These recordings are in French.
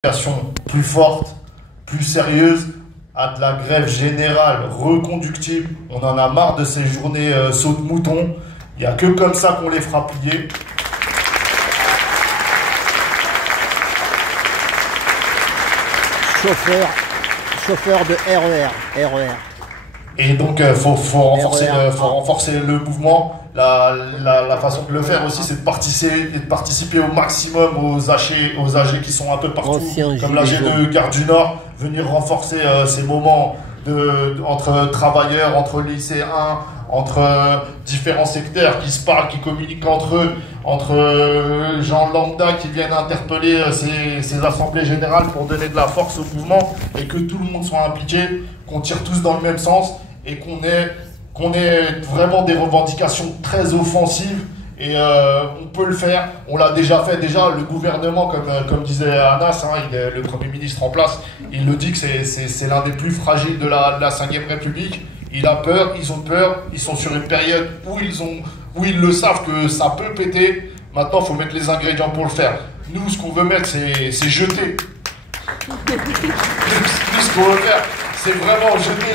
plus forte, plus sérieuse, à de la grève générale reconductible. On en a marre de ces journées saut de mouton. Il n'y a que comme ça qu'on les fera plier. Chauffeur de RER. Et donc, faut renforcer le mouvement. La façon de le faire aussi, c'est de participer au maximum aux AG qui sont un peu partout, comme l'AG de Gare du Nord, venir renforcer ces moments entre travailleurs, entre lycéens, entre différents secteurs qui se parlent, qui communiquent entre eux, entre gens lambda qui viennent interpeller ces assemblées générales pour donner de la force au mouvement et que tout le monde soit impliqué, qu'on tire tous dans le même sens et qu'on ait vraiment des revendications très offensives. Et on peut le faire, on l'a déjà fait. Déjà, le gouvernement, comme disait Anas, le Premier ministre en place, il le dit que c'est l'un des plus fragiles de la 5e République. Il a peur, ils ont peur, ils sont sur une période où ils le savent que ça peut péter. Maintenant, il faut mettre les ingrédients pour le faire. Nous, ce qu'on veut mettre, c'est jeter. Nous, ce qu'on veut faire, c'est vraiment jeter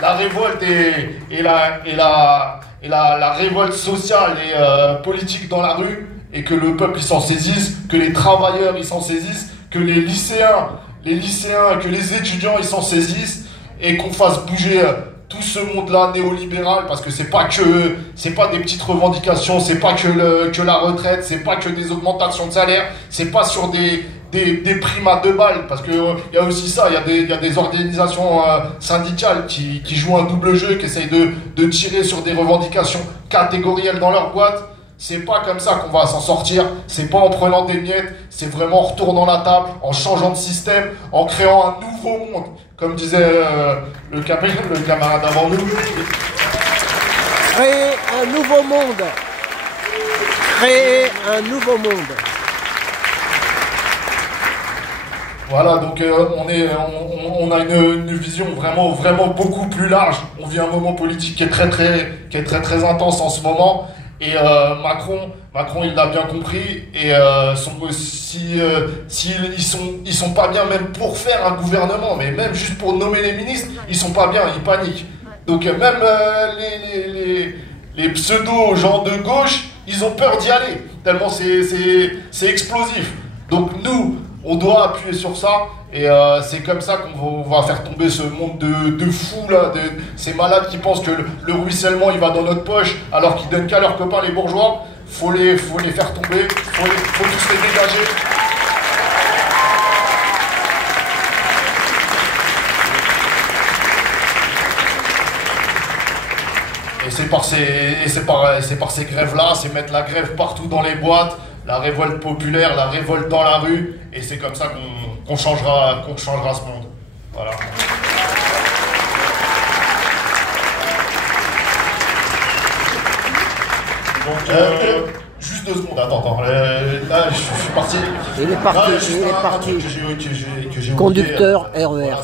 la révolte et la révolte sociale et politique dans la rue, et que le peuple il s'en saisisse, que les travailleurs ils s'en saisissent, que les lycéens, que les étudiants ils s'en saisissent, et qu'on fasse bouger tout ce monde-là néolibéral, parce que c'est pas des petites revendications, c'est pas que la retraite, c'est pas que des augmentations de salaire, c'est pas sur des primes à 2 balles, parce que il y a aussi ça, il y a des organisations syndicales qui jouent un double jeu, qui essayent de tirer sur des revendications catégorielles dans leur boîte. C'est pas comme ça qu'on va s'en sortir, c'est pas en prenant des miettes, c'est vraiment en retournant la table, en changeant de système, en créant un nouveau monde, comme disait le camarade avant nous. Créer un nouveau monde. Créer un nouveau monde. Voilà, donc on a une vision vraiment beaucoup plus large. On vit un moment politique qui est très intense en ce moment. Et Macron, il l'a bien compris. Et ils sont pas bien même pour faire un gouvernement, mais même juste pour nommer les ministres, ils sont pas bien, ils paniquent. Donc même les pseudo gens de gauche, ils ont peur d'y aller tellement c'est explosif. Donc nous, on doit appuyer sur ça, et c'est comme ça qu'on va faire tomber ce monde de fous là, ces malades qui pensent que le ruissellement il va dans notre poche alors qu'ils donnent qu'à leurs copains les bourgeois. Faut les faire tomber, faut tous les dégager. Et c'est par ces grèves-là, c'est mettre la grève partout dans les boîtes, la révolte populaire, la révolte dans la rue, et c'est comme ça qu'on changera ce monde. Voilà. Donc, juste 2 secondes, attends. Là, je suis parti. Il est parti. Que j'ai Conducteur oublié, RER. Voilà,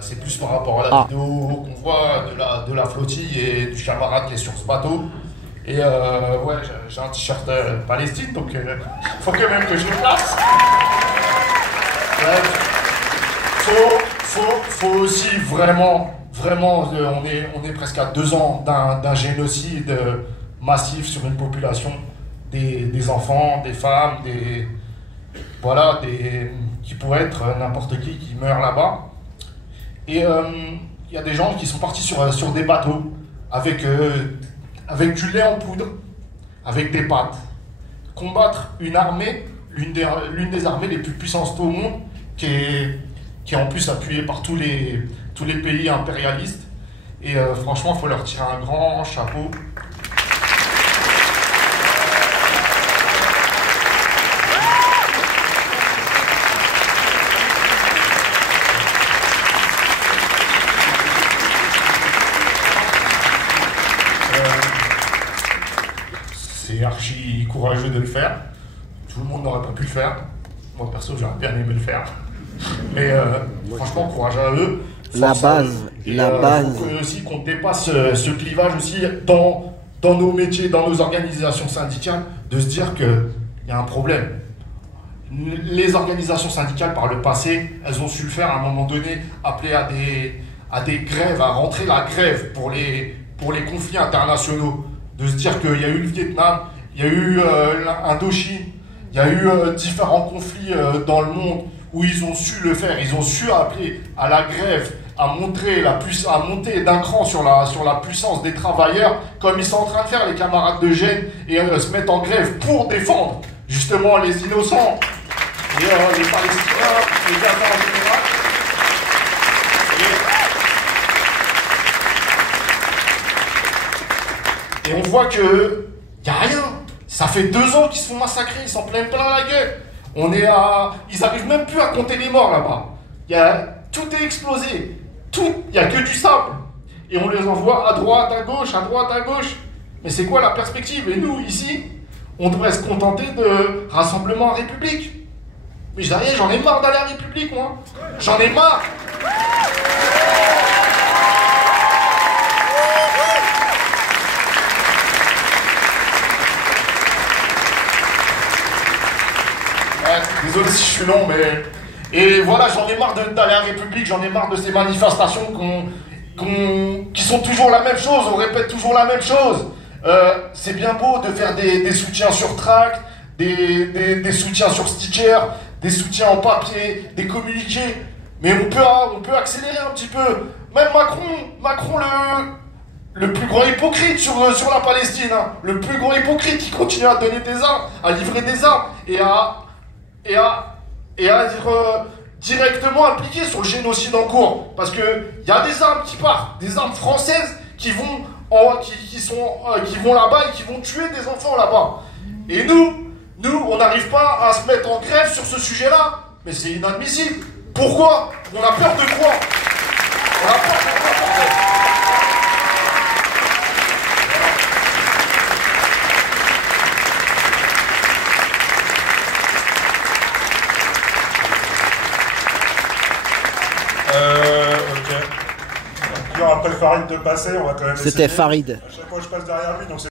c'est plus par rapport à la vidéo qu'on voit de la flottille et du camarade qui est sur ce bateau. Et ouais, j'ai un t-shirt Palestine, donc faut quand même que je le place. Faut aussi vraiment, on est presque à 2 ans d'un génocide massif sur une population, des enfants, des femmes, qui pourraient être n'importe qui meurt là-bas. Et il y a des gens qui sont partis sur des bateaux avec du lait en poudre, avec des pâtes. Combattre une armée, l'une des armées les plus puissantes au monde, qui est en plus appuyée par tous les pays impérialistes. Et franchement, il faut leur tirer un grand chapeau. C'est archi courageux de le faire. Tout le monde n'aurait pas pu le faire. Moi perso, j'aurais bien aimé le faire. Mais franchement, courage à eux. La base. Faut aussi qu'on dépasse ce clivage aussi dans nos métiers, dans nos organisations syndicales, de se dire qu'il y a un problème. Les organisations syndicales, par le passé, elles ont su le faire à un moment donné, appeler à des grèves, à rentrer la grève pour les conflits internationaux. De se dire qu'il y a eu le Vietnam, il y a eu l'Indochine, il y a eu différents conflits dans le monde où ils ont su le faire. Ils ont su appeler à la grève, à monter d'un cran sur la puissance des travailleurs, comme ils sont en train de faire les camarades de Gênes, et se mettre en grève pour défendre justement les innocents. Et les Palestiniens, les Gaza en général. Et on voit que y a rien. Ça fait 2 ans qu'ils se font massacrer, ils s'en plaignent plein la gueule. Ils arrivent même plus à compter les morts là-bas. Tout est explosé. Il n'y a que du sable. Et on les envoie à droite, à gauche, à droite, à gauche. Mais c'est quoi la perspective? Et nous, ici, on devrait se contenter de rassemblement en République. Mais j'en ai marre d'aller à la République, moi. J'en ai marre. Ouais, désolé si je suis long, mais... Et voilà, j'en ai marre d'aller à la République, j'en ai marre de ces manifestations qui sont toujours la même chose, on répète toujours la même chose. C'est bien beau de faire des soutiens sur tract, des soutiens sur sticker, des soutiens en papier, des communiqués, mais on peut accélérer un petit peu. Même Macron le plus grand hypocrite sur la Palestine, hein, le plus grand hypocrite qui continue à donner des armes, à livrer des armes et à être directement impliqué sur le génocide en cours. Parce que il y a des armes qui partent, des armes françaises qui vont là-bas et qui vont tuer des enfants là-bas. Et nous, on n'arrive pas à se mettre en grève sur ce sujet-là. Mais c'est inadmissible. Pourquoi? On a peur de quoi? On a peur de quoi, bordel? Ok. Après Farid de passer, on va quand même essayer. C'était Farid. À chaque fois je passe derrière lui, donc c'est